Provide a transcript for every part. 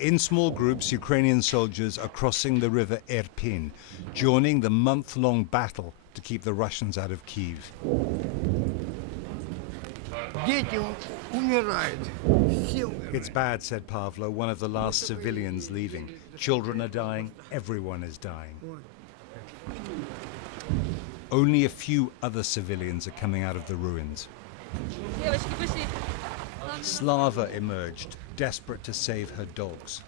In small groups, Ukrainian soldiers are crossing the river Irpin, joining the month-long battle to keep the Russians out of Kyiv. It's bad, said Pavlo, one of the last civilians leaving. Children are dying, everyone is dying. Only a few other civilians are coming out of the ruins. Slava emerged, desperate to save her dogs.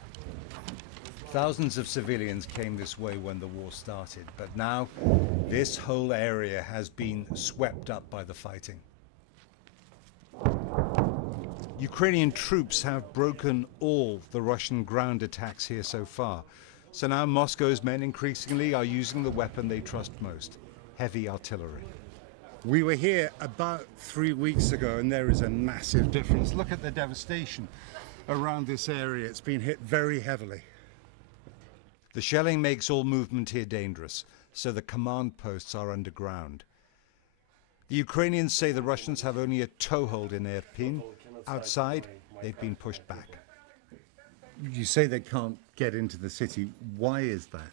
Thousands of civilians came this way when the war started, but now this whole area has been swept up by the fighting. Ukrainian troops have broken all the Russian ground attacks here so far, so now Moscow's men increasingly are using the weapon they trust most: heavy artillery. We were here about 3 weeks ago, and there is a massive difference. Look at the devastation around this area. It's been hit very heavily. The shelling makes all movement here dangerous, so the command posts are underground. The Ukrainians say the Russians have only a toehold in Irpin. Outside, they've been pushed back. You say they can't get into the city. Why is that?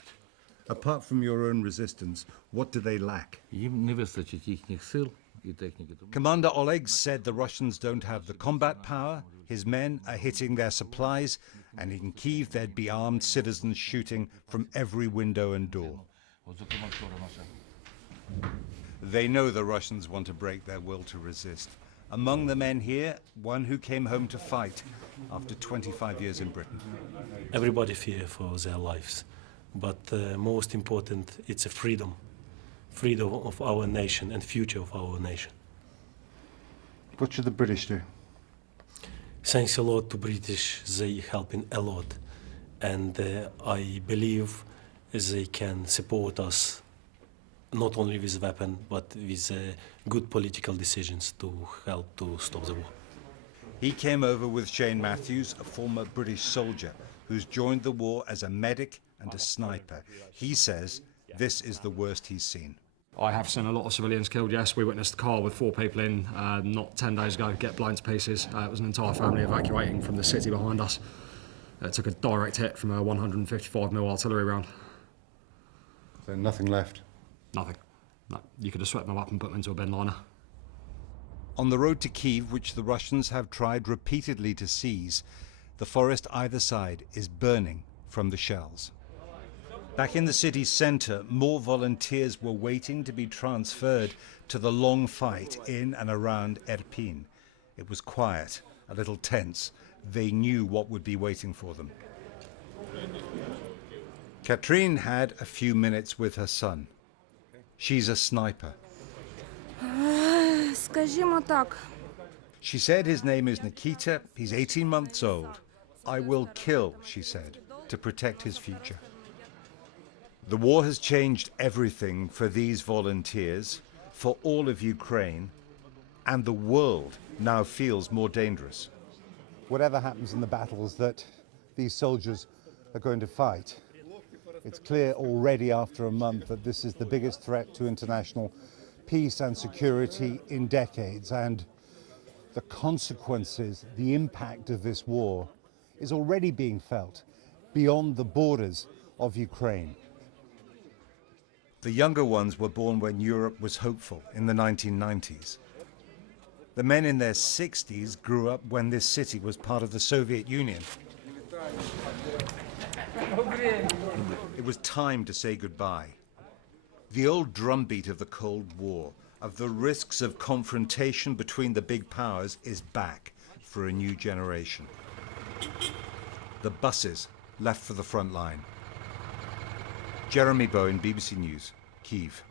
Apart from your own resistance, what do they lack? Commander Oleg said the Russians don't have the combat power, his men are hitting their supplies, and in Kyiv there'd be armed citizens shooting from every window and door. They know the Russians want to break their will to resist. Among the men here, one who came home to fight after 25 years in Britain. Everybody fears for their lives. But most important, it's a freedom of our nation and future of our nation. What should the British do? Thanks a lot to British, they helping a lot, and I believe they can support us not only with weapon but with good political decisions to help to stop the war. He came over with Shane Matthews, a former British soldier who's joined the war as a medic and a sniper. He says this is the worst he's seen. I have seen a lot of civilians killed, yes. We witnessed a car with 4 people in not 10 days ago get blown to pieces. It was an entire family evacuating from the city behind us. It took a direct hit from a 155mm artillery round. So nothing left? Nothing. No. You could have swept them up and put them into a bin liner. On the road to Kyiv, which the Russians have tried repeatedly to seize, the forest either side is burning from the shells. Back in the city's center, more volunteers were waiting to be transferred to the long fight in and around Irpin. It was quiet, a little tense. They knew what would be waiting for them. Katrin had a few minutes with her son. She's a sniper. She said his name is Nikita. He's 18 months old. I will kill, she said, to protect his future. The war has changed everything for these volunteers, for all of Ukraine, and the world now feels more dangerous. Whatever happens in the battles that these soldiers are going to fight, it's clear already after a month that this is the biggest threat to international peace and security in decades, and the consequences, the impact of this war is already being felt beyond the borders of Ukraine. The younger ones were born when Europe was hopeful in the 1990s. The men in their 60s grew up when this city was part of the Soviet Union. It was time to say goodbye. The old drumbeat of the Cold War, of the risks of confrontation between the big powers, is back for a new generation. The buses left for the front line. Jeremy Bowen, BBC News, Kyiv.